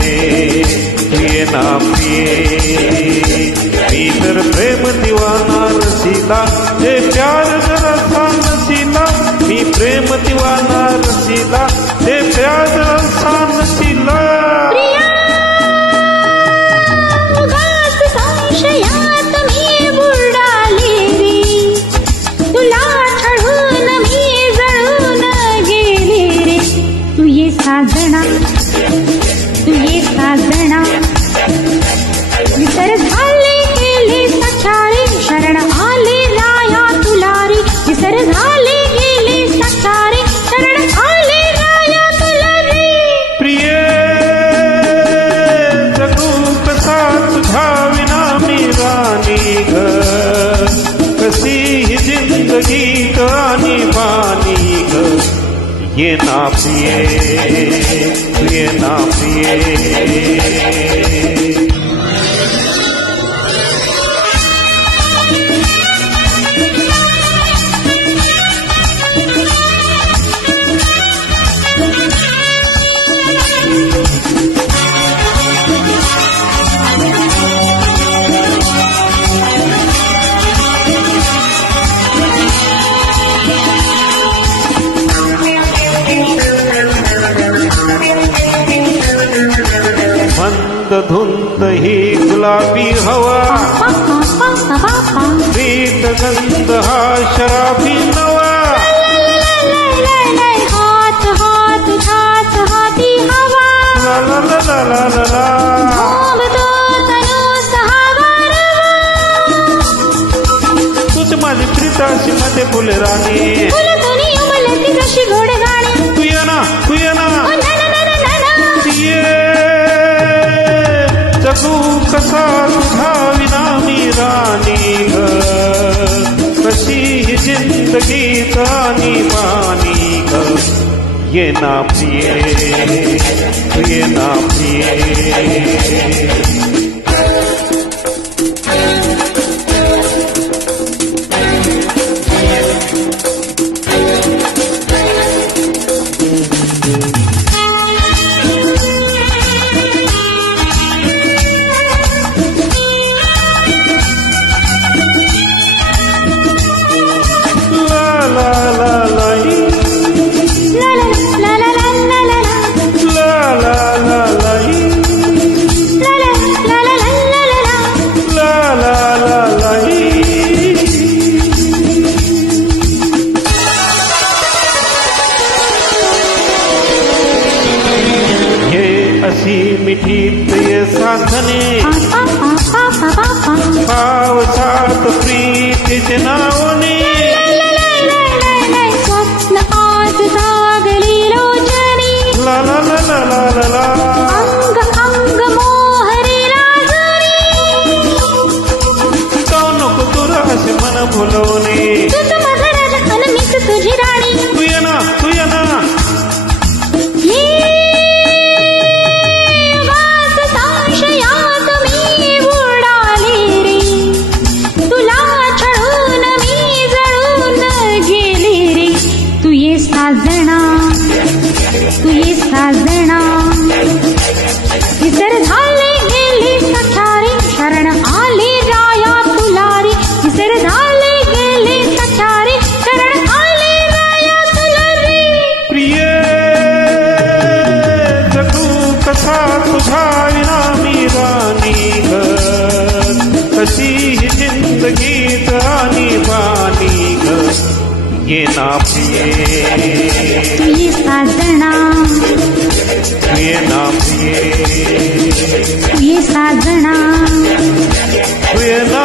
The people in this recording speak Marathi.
तू ये ना प्रिये मी तर प्रेम दीवाना रसीला जे प्यार जरा सांग नसीला मी प्रेम दीवाना रसीला जे प्यार जरा सांग नसीला संशयात मी बुडाले रे तुला छळून मी जळून गेले रे तू ये साजना विसर झाले गेले सचारे शरण आले राया तुला रे विसर झाले गेले सचारे शरण आले राया तुला रे प्रिय जगू कसा तुझा विना मी राणी ग कशी ही जिंदगी आणि बानी ग ये ना प्रिये तू ये ना प्रिये मंद धुंद ही गुलाबी हवा प्रीत गंध हा शराबी नवा हात हात हात हाती हवा ला ला ला ला ला ला घोमतो तनु सहावारवा तुझ माझी प्रीताशी मध्ये फुल राणी फुलतुनी उमलती जशी घोडगाणी तू ये ना ये जगू कसा तुझा विना मी राणी ग कशी ही जिंदगी आणि बानी ग ये ना प्रिये तू ये ना प्रिये अशी मिठी प्रिय साधने पावसात प्रीतीचे नावने स्वप्न आत जागली लोचनी ला ला ला ला ला ला ला अंग अंग मोहरी राजनी तो नको तुरा असे मन भुलवणे तुझ माझा राजा अन मीच तुझी राणी तू ये ना साजना विसर झाले गेले सचारे शरण आले राया तुलारी विसर झाले गेले सचारे शरण आले राया तुलारी प्रिय जगू कसा तुझा विना मी राणी ग कशी ही जिंदगी आणि बानी ग ये ना प्रिये तू ये साजना ये ना प्रिये तू ये साजना ये ना